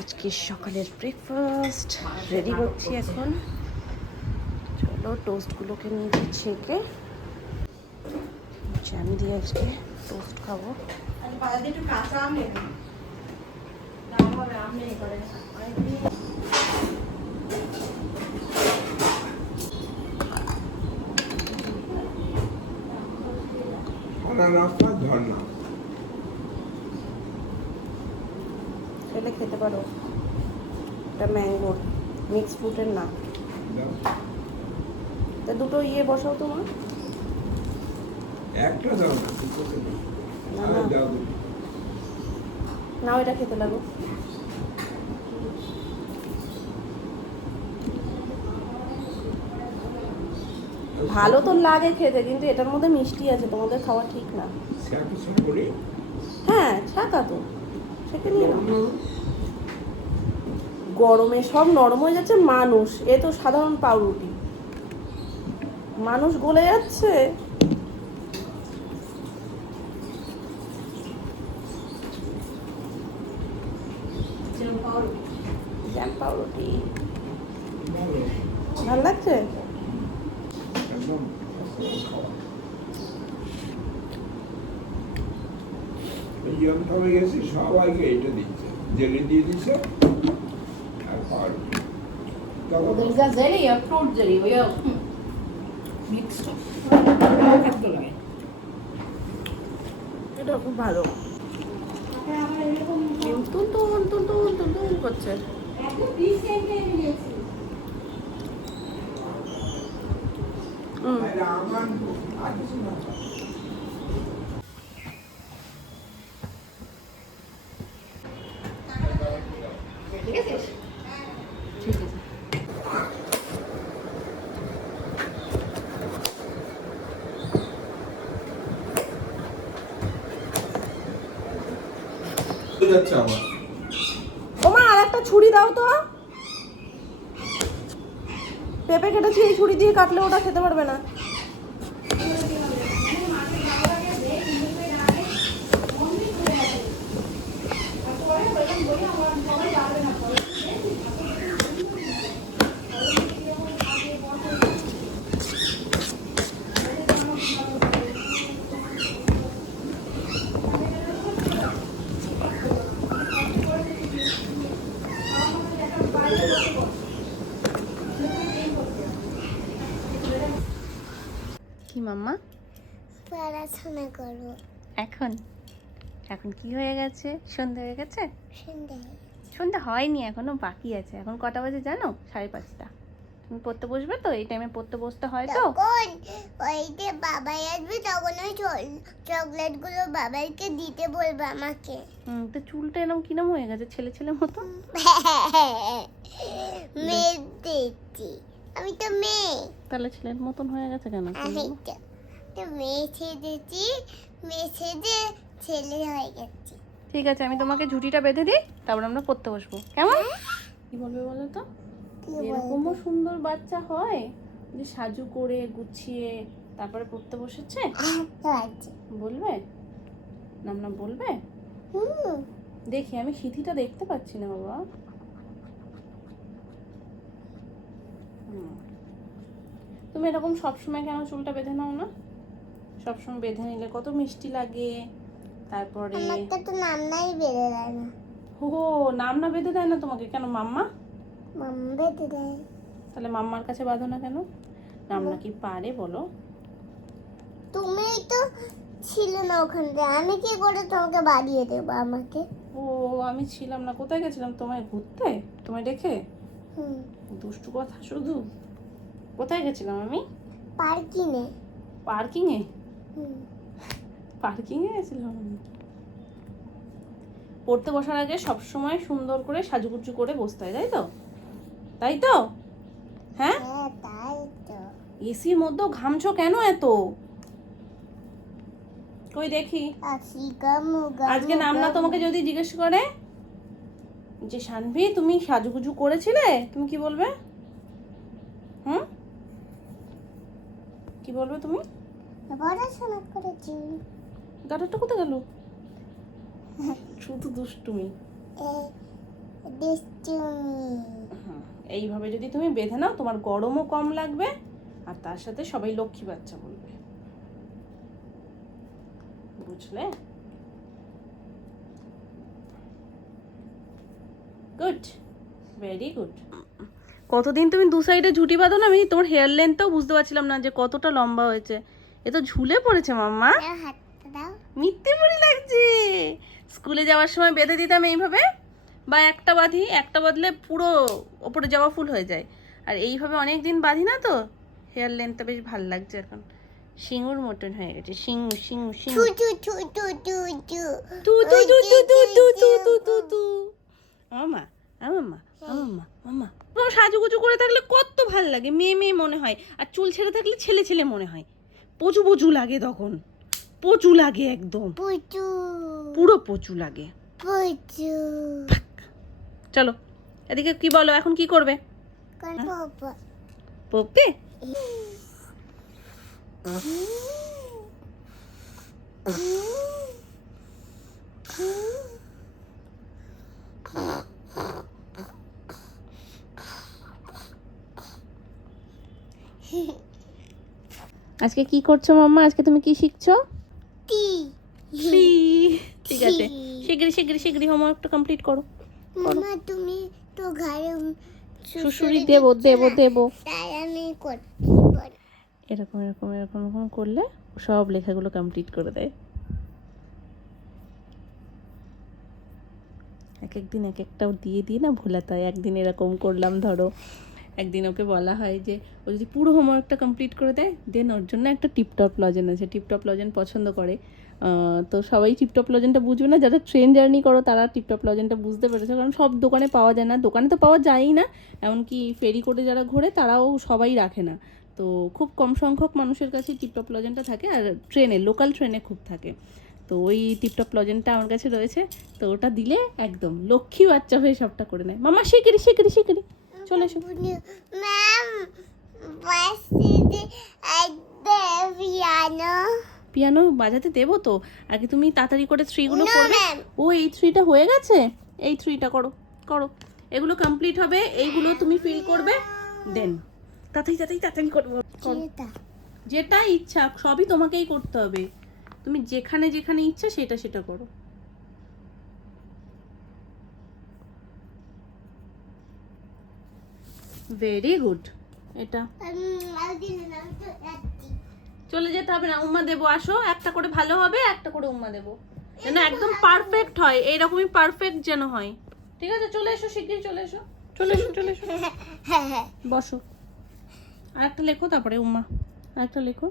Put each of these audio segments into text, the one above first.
আজকে সকালের breakfast ready করছি এখন। চলো টোস্টগুলোকে নিয়েছি ছেঁকে, জ্যাম দিয়ে আজকে টোস্ট খাবো। একটু কাঁচা আম নেবে। আম নেই করে রাস্তা ঝর্ণা খেলে খেতে পারো, এটা ম্যাঙ্গোর মিক্স ফ্রুটের না। তা দুটো বসাও তোমার। একটা দাও না, দুটোকে দাও। না, আর না। দাও দুটো। নাও এটা খেতে লাগো। ভালো তো লাগে খেতে, কিন্তু এটার মধ্যে মিষ্টি আছে, তোমাদের খাওয়া ঠিক না। স্যাপি করি হ্যাঁ ছাকা তো, সেটা নিয়ে নাও। গরমে সব নরম হয়ে যাচ্ছে মানুষ, এ তো সাধারণ পাউরুটি, মানুষ গলে যাচ্ছে। জ্যাম পাউরুটি ভালো ভালো লাগছে। একদম খাওয়া। এই জন খাবে গেছি সবাইকে এটা দিচ্ছে, জেলি দিয়ে দিচ্ছে আর পাউরুটি। ওদের যা জেলি আর ফ্রুট জেলি ওই মিক্সড একটু লাগে। এটা খুব ভালো। তুন তুন তুন তুন তুন তুন করছে। আর আমার আর কিছু না। ঠিক আছে ঠিক আছে। যাচ্ছে আমার ওমা আর একটা ছুরি দাও তো। পেঁপে কেটেছি, এই ছুরি দিয়ে কাটলে ওটা খেতে পারবে না। কি মাম্মা পড়াশোনা করবো। এখন এখন কি হয়ে গেছে? সন্ধ্যা হয়ে গেছে? সন্ধ্যায় সন্ধ্যা হয়নি, এখনো বাকি আছে। এখন কটা বাজে জানো? 5:30। তুমি পড়তে বসবে তো? এই টাইমে পড়তে বসতে হয় তো। তখন ওই যে বাবাই আসবে, তখন ওই চকলেট গুলো বাবাইকে দিতে বলবে আমাকে। তো চুলটা এরকম কিরম হয়ে গেছে, ছেলে ছেলে মতো। মেয়ে দেখছি, আমি তো মেয়ে। তাহলে ছেলের মতন হয়ে গেছে কেন? তো মেয়ে সেজেছি, মেয়ে সেজে ছেলে হয়ে গেছি। ঠিক আছে, আমি তোমাকে ঝুঁটিটা বেঁধে দিই, তারপর আমরা পড়তে বসবো, কেমন? কি বলবে বলো তো? এরকমও সুন্দর বাচ্চা হয় যে সাজু করে গুছিয়ে তারপরে পড়তে বসেছে। বলবে? নাম না বলবে? দেখি, আমি সিঁথিটা দেখতে পাচ্ছি না বাবা। তুমি এরকম সবসময় কেন চুলটা বেঁধে নাও না? সবসময় বেঁধে নিলে কত মিষ্টি লাগে। তারপরে আমার তো নাম নাই বেড়ে দেয় না। ও নাম না বেঁধে দেয় না তোমাকে? কেন মাম্মা? মাম্মা বেঁধে দেয়। তাহলে মাম্মার কাছে বাঁধো না কেন? নাম না কি পারে বলো? তুমি তো ছিলে না ওখানে, আমি কি করে তোমাকে বাড়িয়ে দেবো আমাকে? ও আমি ছিলাম না, কোথায় গেছিলাম? তোমায় ঘুরতে, তোমায় দেখে। দুষ্টু কথা শুধু। কোথায় গেছিলাম আমি? পার্কিংয়ে। পার্কিংয়ে? পার্কিংয়ে গেছিলাম আমি। পড়তে বসার আগে সব সময় সুন্দর করে সাজুগুজু করে বসতে হয়, তাই তো? তাই তো? হ্যাঁ, হ্যাঁ তাই তো। এসির মধ্যেও ঘামছো কেন এত? কই দেখি। আজকে নাম না তোমাকে যদি জিজ্ঞেস করে যে শানভি তুমি সাজুগুজু করেছিলে, তুমি কি বলবে? কি বলবে তুমি? পড়াশোনা করেছি। গাটারটা কোথায় গেল? শুধু দুষ্টুমি। হ্যাঁ, এইভাবে যদি তুমি বেঁধে নাও তোমার গরমও কম লাগবে আর তার সাথে সবাই লক্ষ্মী বাচ্চা বলবে, বুঝলে? Good, very good. কতদিন তুমি দু সাইডে ঝুঁটি বাঁধো না, আমি তোমার হেয়ার লেন্থটাও বুঝতে পারছিলাম না যে কতটা লম্বা হয়েছে। এ তো ঝুলে পড়েছে মাম্মা, মিথ্যে মুড়ি লাগছে। স্কুলে যাওয়ার সময় বেঁধে দিতাম এইভাবে, বা একটা বাঁধি, একটা বাঁধলে পুরো ওপরে জবা ফুল হয়ে যায়। আর এইভাবে অনেক দিন বাঁধি না তো হেয়ার লেন্থটা বেশ ভালো লাগছে এখন, সিঙ্গুর মতন হয়ে গেছে। সিঙ্গু সিঙ্গু সিঙ্গু মামা মামা মামা মামা। সাজুগুজু করে থাকলে কত ভাল লাগে, মেয়ে মেয়ে মনে হয়, আর চুল ছেড়ে থাকলে ছেলে ছেলে মনে হয়। পচু পচু লাগে তখন, পচু লাগে একদম, পুরো পচু লাগে। চলো এদিকে, কি বলো এখন কি করবে? পপে আজকে কি করছো মাম্মা? আজকে তুমি কি শিখছো? ঠিক আছে, শিগগিরি শিগগিরি শিগগিরি হোমওয়ার্কটা কমপ্লিট করো। মামা তুমি তো ঘরে শুশুরি দেবো দেবো দেবো। তাই আমি করতে এরকম এরকম এরকম এরকম করলে সব লেখাগুলো কমপ্লিট করে দেয়। এক একদিন এক একটাও দিয়ে দিয়ে না ভোলাতে হয়। একদিন এরকম করলাম, ধরো একদিন ওকে বলা হয় যে ও যদি পুরো হোমওয়ার্কটা কমপ্লিট করে দেয় দেন ওর জন্য একটা টিপটপ লজেন আছে, টিপটপ লজেন পছন্দ করে। তো সবাই টিপটপ লজেনটা বুঝবে না, যারা ট্রেন জার্নি করো তারা টিপটপ লজেনটা বুঝতে পেরেছে, কারণ সব দোকানে পাওয়া যায় না, দোকানে তো পাওয়া যায়ই না, এমনকি ফেরি করে যারা ঘোরে তারাও সবাই রাখে না। তো খুব কম সংখ্যক মানুষের কাছে টিপটপ লজেনটা থাকে, আর ট্রেনে, লোকাল ট্রেনে খুব থাকে। তো ওই টিপটপ লজেনটা আমার কাছে রয়েছে, তো ওটা দিলে একদম লক্ষ্মী বাচ্চা হয়ে সবটা করে নেয়। মামা শিগগিরি শিগগিরি শিগগিরি চলে এসো। ম্যাম পিয়ানো বাজাতে দেবো তো, আগে তুমি তাড়াতাড়ি করে থ্রিগুলো করবে। ও এই থ্রিটা হয়ে গেছে, এই থ্রিটা করো করো, এগুলো কমপ্লিট হবে, এইগুলো তুমি ফিল করবে, দেন তাড়াতাড়ি তাড়াতাড়ি তাড়াতাড়ি করবো। যেটা ইচ্ছা সবই তোমাকেই করতে হবে, তুমি যেখানে যেখানে ইচ্ছা সেটা সেটা করো। Very good. এটা চলে যেতে হবে না, উম্মা দেবো, আসো, একটা করে ভালো হবে, একটা করে উম্মা দেবো, যেন একদম পারফেক্ট হয়, এইরকমই পারফেক্ট যেন হয়। ঠিক আছে, চলে এসো, শিগগিরই চলে এসো, চলে এসো চলে এসো, বসো। আর একটা লেখো, তারপরে উম্মা, আর একটা লেখো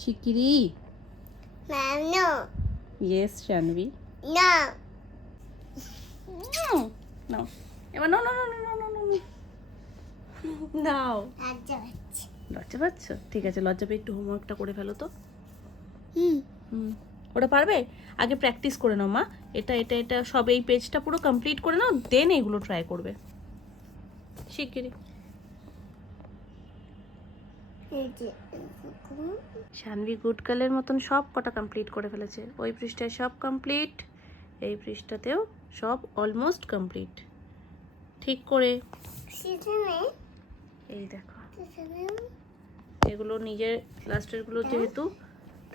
শিগগিরি। Ma'am no yes Shanvi, no নাও এবার, নাও নাও নাও নাও নাও নাও নাও। লজ্জা পাচ্ছ? ঠিক আছে, লজ্জা পেয়ে একটু হোমওয়ার্কটা করে ফেলো তো। হুম, ওটা পারবে? আগে প্র্যাকটিস করে নাও মা, এটা এটা এটা সব এই পেজটা পুরো কমপ্লিট করে নাও, দেন এগুলো ট্রাই করবে শিগগিরই। শানভি গুড গার্লের মতন সব কটা কমপ্লিট করে ফেলেছে, ওই পৃষ্ঠায় সব কমপ্লিট, এই পৃষ্ঠাতেও সব অলমোস্ট কমপ্লিট। ঠিক করে এই দেখো, এগুলো নিজের লাস্টেরগুলো যেহেতু,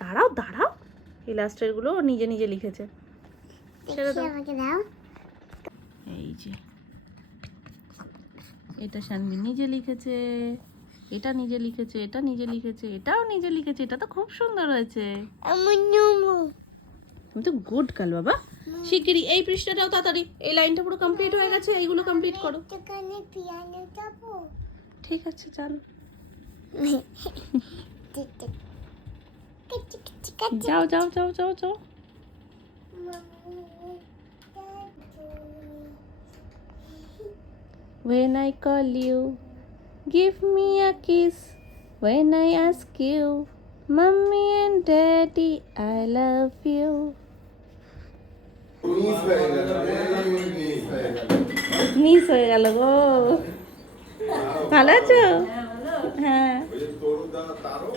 দাঁড়াও দাঁড়াও, এই লাস্টেরগুলো নিজে নিজে লিখেছে, ছেড়ে দাও। এই যে এটা শানভি নিজে লিখেছে, এটা নিজে লিখেছে, এটা নিজে লিখেছে, এটাও নিজে লিখেছে, এটা তো খুব সুন্দর হয়েছে। তুমি তো গুড গার্ল বাবা। শিগগিরই এই পৃষ্ঠাটাও তাড়াতাড়ি, এই লাইনটা পুরো কমপ্লিট হয়ে গেছে, এইগুলো কমপ্লিট করো। ঠিক আছে, চল যাও যাও যাও যাও যাও। When I call you, give me a kiss. When I ask you, Mommy and Daddy, I love you. Miss হয়ে গেল গো। ভালো আছো? হ্যাঁ। হ্যাঁ তারও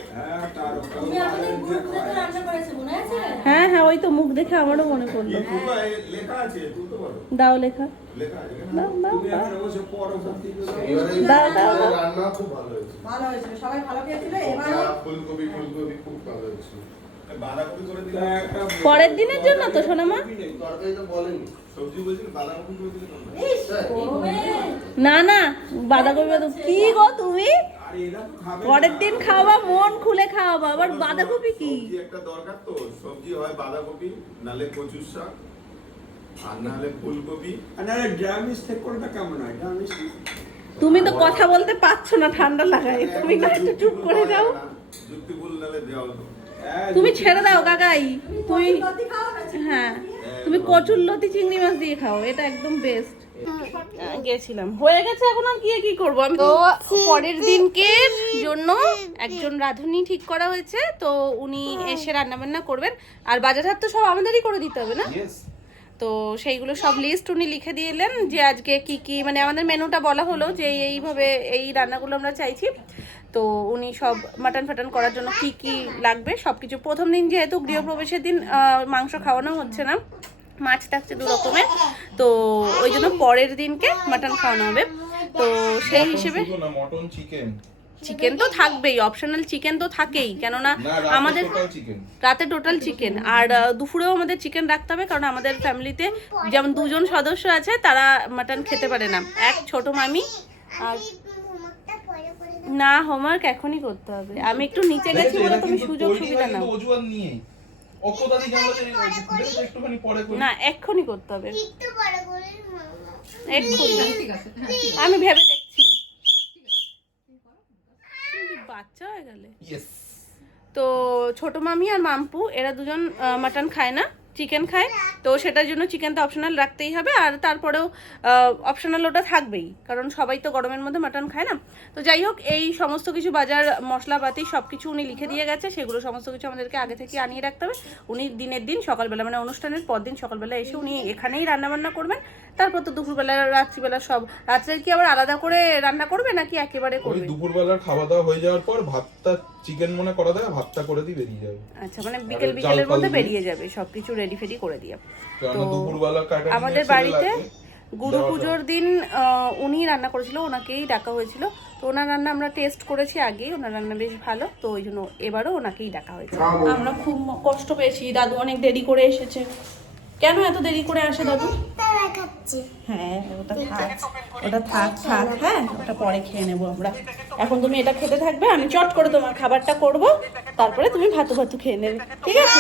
হ্যাঁ হ্যাঁ, ওই তো মুখ দেখে আমারও মনে পড়লো। দাও লেখা, দাও দাও তুমি দাও। এখন অবশ্য পরবর্তী দাও দাও দাও। রান্না খুব ভালো হয়েছে। ভালো হয়েছিল, সবাই ভালো খেয়েছিল। এবার ফুলকপি খুব ভালো হয়েছে। বাঁধাকপি করে দিলে একটা পরের দিনের জন্য তো সোনামা? তরকারি তো বলেনি। সবজি বলছিল বাঁধাকপি করে দিলে কেমন হয়? ইস, গরমে না না, বাঁধাকপি কি গো তুমি? আর এরা তো খাবে পরের দিন খাওয়া, মন খুলে খাওয়া, আবার বাঁধাকপি কি? সবজি একটা দরকার তো, সবজি হয় বাঁধাকপি, নালে কচুর শাক, আর নালে ফুলকপি। আর না ড্রামিস থেকে কোনটা কেমন হয় ড্রামিস? তুমি তো কথা বলতে পারছো না, ঠান্ডা লাগায়। তুমি না একটু চুপ করে যাও। যুক্তি ফুল নালে দেওয়া হতো। তুমি ছেড়ে দাও কাকাই, তুমি লতি খাও না, চিংড়ি হ্যাঁ মাছ দিয়ে? তুমি কচুর লতি চিংড়ি মাছ দিয়ে খাও, এটা একদম বেস্ট। গেছিলাম, হয়ে গেছে, এখন আর গিয়ে কি করবো আমি। তো পরের দিনকে জন্য একজন রাঁধুনি ঠিক করা হয়েছে, তো উনি এসে রান্না বান্না করবেন। আর বাজার হাট তো সব আমাদেরই করে দিতে হবে না? তো সেইগুলো সব লিস্ট উনি লিখে দিয়ে এলেন, যে আজকে কি কি, মানে আমাদের মেনুটা বলা হলো যে এইভাবে এই রান্নাগুলো আমরা চাইছি। তো উনি সব মাটন ফাটন করার জন্য কি কি লাগবে সব কিছু, প্রথম দিন যেহেতু গৃহপ্রবেশের দিন মাংস খাওয়ানো হচ্ছে না, মাছ থাকছে 2 রকমের, তো ওই জন্য পরের দিনকে মাটন খাওয়ানো হবে। তো সেই হিসেবে মটন চিকেন, চিকেন তো থাকবেই, অপশনাল চিকেন তো থাকেই, কেননা আমাদের চিকেন রাতে টোটাল চিকেন, আর দুপুরেও আমাদের চিকেন রাখতে হবে, কারণ আমাদের ফ্যামিলিতে যেমন 2 জন সদস্য আছে, তারা মাটন খেতে পারে না। এক ছোট মামি আর হোমওয়ার্কটা পরে করে দাও। না, হোমওয়ার্ক এখনই করতে হবে। আমি একটু নিচে গেছি বলে তুমি সুযোগ সুবিধা নাও। অজুহাত নিয়ে অক্ষদাদি কেমন একটুখানি পরে করি। না, এক্ষুনি করতে হবে, একটু বড় করে মামা। এক্ষুনি। ঠিক আছে, হ্যাঁ, ঠিক আছে। আমি ভেবে দেখছি। তুমি কি বাচ্চা হয়ে গেলে? ইয়েস। তো ছোট মামি আর মাম্পু এরা দুজন মাটন খায় না, চিকেন খায়, তো সেটার জন্য চিকেন তো অপশনাল রাখতেই হবে। আর তারপরেও অপশনাল ওটা থাকবেই, কারণ সবাই তো গরমের মধ্যে মাটন খায় না। তো যাই হোক, এই সমস্ত কিছু বাজার মশলাপাতি সব কিছু উনি লিখে দিয়ে গেছে, সেগুলো সমস্ত কিছু আমাদেরকে আগে থেকে আনিয়ে রাখতে হবে। উনি দিনের দিন সকালবেলা, মানে অনুষ্ঠানের পর দিন সকালবেলা এসে উনি এখানেই রান্নাবান্না করবেন। তারপর তো দুপুরবেলা রাত্রিবেলা সব, রাত্রে কি আবার আলাদা করে রান্না করবে নাকি একেবারে ওই করবে? দুপুরবেলার খাওয়া দাওয়া হয়ে যাওয়ার পর ভাতটা চিকেন মনে করা দেয়, ভাতটা করে দিয়ে বেরিয়ে যাবে। আচ্ছা, মানে আর বিকেলের চাল ফাল মধ্যে দিয়ে। বেরিয়ে যাবে, সবকিছু রেডি ফেডি করে দিয়ে। কারণ তো দুপুরবেলা কাটা আমাদের বাড়িতে গুরু পুজোর দিন উনি রান্না করেছিল, ওনাকেই ডাকা হয়েছিল। তো ওনার রান্না আমরা টেস্ট করেছি আগেই, ওনার রান্না বেশ ভালো, তো ওই জন্য এবারও ওনাকেই ডাকা হয়েছে। আমরা খুব কষ্ট পেয়েছি, দাদু অনেক দেরি করে এসেছে। কেন এত দেরি করে আসে দাদু? তারা খাচ্ছে। হ্যাঁ, ওটা থাক, ওটা থাক থাক, হ্যাঁ ওটা পরে খেয়ে নেবো আমরা। এখন তুমি এটা খেতে থাকবে, আমি চট করে তোমার খাবারটা করব, তারপরে তুমি ভাতু ভাতু খেয়ে নেবে, ঠিক আছে?